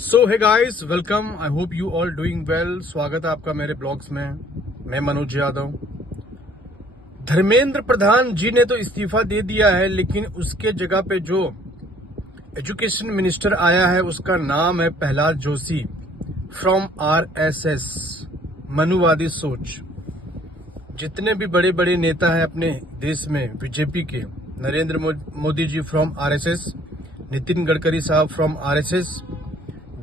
So hey guys, welcome. I hope you all doing well. स्वागत है आपका मेरे ब्लॉग्स में। मैं मनोज यादव। धर्मेंद्र प्रधान जी ने तो इस्तीफा दे दिया है, लेकिन उसके जगह पे जो एजुकेशन मिनिस्टर आया है उसका नाम है प्रहलाद जोशी फ्रॉम आरएसएस, मनुवादी सोच। जितने भी बड़े बड़े नेता हैं अपने देश में बीजेपी के, नरेंद्र मोदी जी फ्रॉम आरएसएस, नितिन गडकरी साहब फ्रॉम आरएसएस,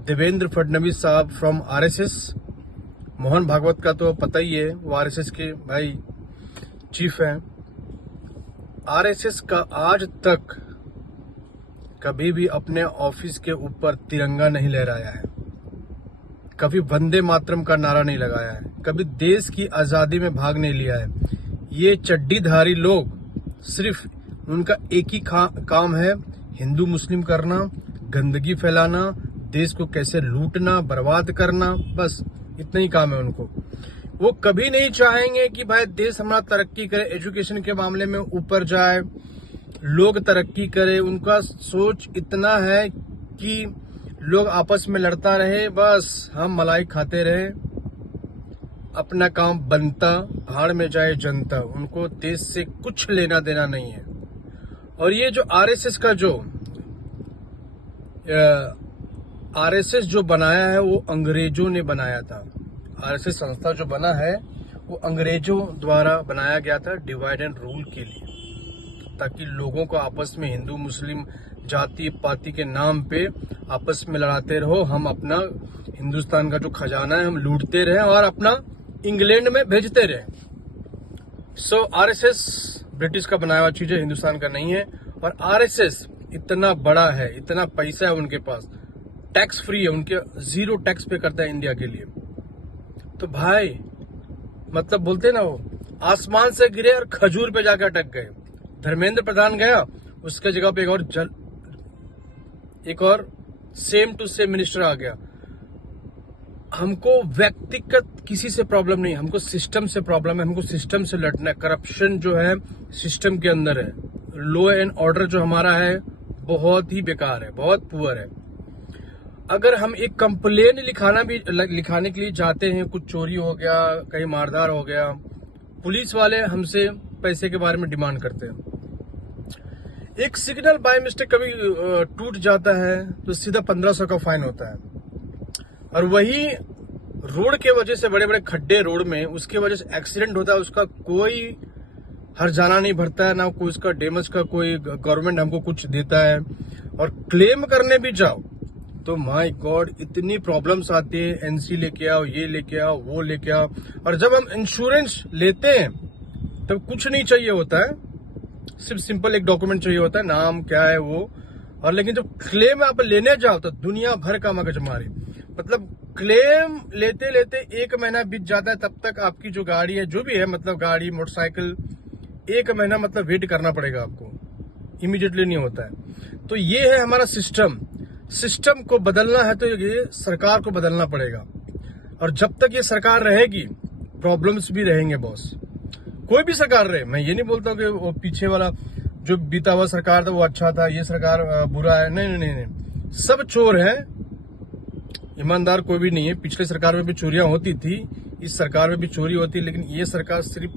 देवेंद्र फडणवीस साहब फ्रॉम आरएसएस, मोहन भागवत का तो पता ही है, वो आरएसएस के भाई चीफ हैं। आरएसएस का आज तक कभी भी अपने ऑफिस के ऊपर तिरंगा नहीं लहराया है, कभी वंदे मातरम का नारा नहीं लगाया है, कभी देश की आजादी में भाग नहीं लिया है। ये चड्डीधारी लोग सिर्फ उनका एक ही काम है, हिंदू मुस्लिम करना, गंदगी फैलाना, देश को कैसे लूटना, बर्बाद करना, बस इतना ही काम है उनको। वो कभी नहीं चाहेंगे कि भाई देश हमारा तरक्की करे, एजुकेशन के मामले में ऊपर जाए, लोग तरक्की करे। उनका सोच इतना है कि लोग आपस में लड़ता रहे, बस हम मलाई खाते रहे, अपना काम बनता, भाड़ में जाए जनता। उनको देश से कुछ लेना देना नहीं है। और ये जो आरएसएस का जो आरएसएस जो बनाया है वो अंग्रेजों ने बनाया था। आरएसएस संस्था जो बना है वो अंग्रेजों द्वारा बनाया गया था डिवाइड एंड रूल के लिए, ताकि लोगों को आपस में हिंदू मुस्लिम जाति पाति के नाम पे आपस में लड़ाते रहो, हम अपना हिंदुस्तान का जो खजाना है हम लूटते रहे और अपना इंग्लैंड में भेजते रहे। सो आरएसएस ब्रिटिश का बनाया हुआ चीज है, हिंदुस्तान का नहीं है। और आरएसएस इतना बड़ा है, इतना पैसा है उनके पास, टैक्स फ्री है, उनके 0 टैक्स पे करता है इंडिया के लिए। तो भाई मतलब बोलते ना, वो आसमान से गिरे और खजूर पे जाकर अटक गए। धर्मेंद्र प्रधान गया, उसके जगह पे एक और सेम टू सेम मिनिस्टर आ गया। हमको व्यक्तिगत किसी से प्रॉब्लम नहीं, हमको सिस्टम से प्रॉब्लम है, हमको सिस्टम से लड़ना है। करप्शन जो है सिस्टम के अंदर है, लॉ एंड ऑर्डर जो हमारा है बहुत ही बेकार है, बहुत पुअर है। अगर हम एक कंप्लेन लिखाने के लिए जाते हैं, कुछ चोरी हो गया, कहीं मारधार हो गया, पुलिस वाले हमसे पैसे के बारे में डिमांड करते हैं। एक सिग्नल बाय मिस्टेक कभी टूट जाता है तो सीधा 1500 का फाइन होता है। और वही रोड के वजह से, बड़े बड़े खड्डे रोड में, उसके वजह से एक्सीडेंट होता है, उसका कोई हर्जाना नहीं भरता है, ना कोई उसका डैमेज का कोई गवर्नमेंट हमको कुछ देता है। और क्लेम करने भी जाओ तो माय गॉड इतनी प्रॉब्लम्स आती है, एनसी लेके आओ, ये लेके आओ, वो लेके आओ। और जब हम इंश्योरेंस लेते हैं तब कुछ नहीं चाहिए होता है, सिर्फ सिंपल एक डॉक्यूमेंट चाहिए होता है, नाम क्या है वो। और लेकिन जब क्लेम आप लेने जाओ तो दुनिया भर का मगजमारी। मतलब क्लेम लेते लेते 1 महीना बीत जाता है, तब तक आपकी जो गाड़ी है, जो भी है, मतलब गाड़ी मोटरसाइकिल, 1 महीना मतलब वेट करना पड़ेगा आपको, इमीडिएटली नहीं होता है। तो ये है हमारा सिस्टम। सिस्टम को बदलना है तो ये सरकार को बदलना पड़ेगा। और जब तक ये सरकार रहेगी प्रॉब्लम्स भी रहेंगे बॉस, कोई भी सरकार रहे। मैं ये नहीं बोलता कि वो पीछे वाला जो बीता हुआ सरकार था वो अच्छा था, ये सरकार बुरा है, नहीं नहीं नहीं, सब चोर है, ईमानदार कोई भी नहीं है। पिछले सरकार में भी चोरियां होती थी, इस सरकार में भी चोरी होती है, लेकिन ये सरकार सिर्फ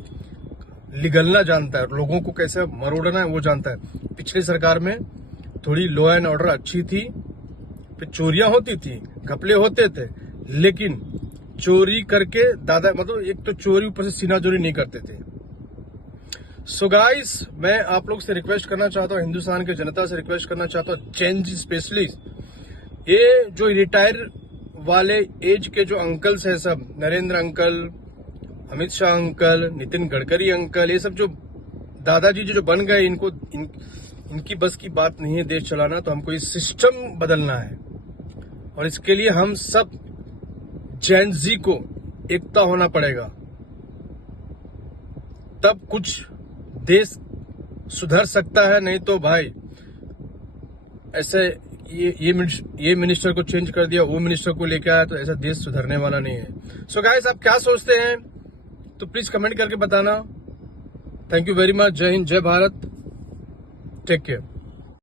निगलना जानता है, लोगों को कैसे मरोड़ना है वो जानता है। पिछली सरकार में थोड़ी लॉ एंड ऑर्डर अच्छी थी, फिर चोरियां होती थी, घपले होते थे, लेकिन चोरी करके दादा, मतलब एक तो चोरी ऊपर से सीना चोरी नहीं करते थे। सो गाइस, मैं आप लोग से रिक्वेस्ट करना चाहता हूँ, हिंदुस्तान की जनता से रिक्वेस्ट करना चाहता हूँ, चेंज स्पेशलिस्ट, ये जो रिटायर वाले एज के जो अंकल्स हैं, सब Narendra uncle, Amit Shah uncle, Nitin Gadkari uncle, ये सब जो दादाजी जो बन गए, इनकी बस की बात नहीं है देश चलाना। तो हमको इस सिस्टम बदलना है, और इसके लिए हम सब जेन जी को एकता होना पड़ेगा, तब कुछ देश सुधर सकता है। नहीं तो भाई ऐसे ये मिनिस्टर को चेंज कर दिया, वो मिनिस्टर को लेकर आया, तो ऐसा देश सुधरने वाला नहीं है। सो गाइस, आप क्या सोचते हैं तो प्लीज कमेंट करके बताना। Thank you very much. जय हिंद, जय भारत, टेक केयर।